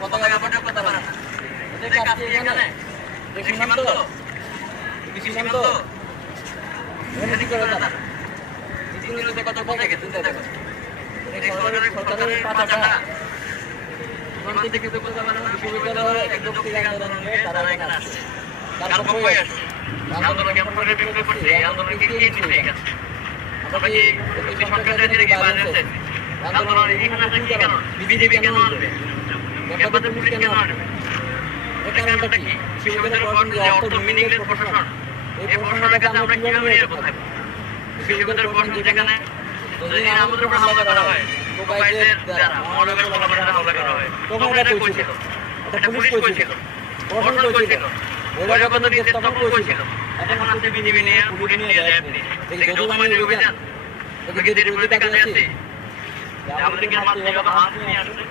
পতাকা ফটো করতে পারে না। এটা কাছে এখানে সীমান্ত সীমান্ত এখানে করে না। দ্বিতীয় কত বলে গেছে চিন্তা করো। এই সরকারের পাতাটা সীমান্ত থেকে তো করতে পারে না। বিশ্ববিদ্যালয়ের একদম থেকে আন্দোলন নিয়ে তারা এখানে আসছে। তার পক্ষে আসছে। আন্দোলনকে আমরা বিরোধ করছি। এই আন্দোলনকে কে নিতে গেছে? আমরা কি সরকারের দিকে বাইরে আছেন? আন্দোলন এখানে আছে কি কারণ? বিজেপি কেন আসবে? ব্যাপারটা পুলিশ কেন আসবে? এটা কারণটা কি? বিশ্ববিদ্যালয়ের প্রশাসন যে অর্থ মিনিংলেস প্রশাসন, এই প্রশাসনের কাছে আমরা কিভাবে নিয়ে কোথায়? বিশ্ববিদ্যালয়ের প্রশাসন যেখানে যদি আমাদের উপর হামলা করা হয়, মোবাইলের দ্বারা আমাদের উপর হামলা করা হয়, তখন এটা করেছিল। এটা পুলিশ করেছিল। প্রশাসন করেছিল। ওরা কত দিন স্থাপন করেছিল। এখন আছে বিজেপি নিয়ে, পুলিশ নিয়ে র্যাব নিয়ে। দেখি যৌথবাহিনী অভিযান। দেখি যে বিরোধী কাজে আছে। আমাদের কি হাত নিয়ে আসছে?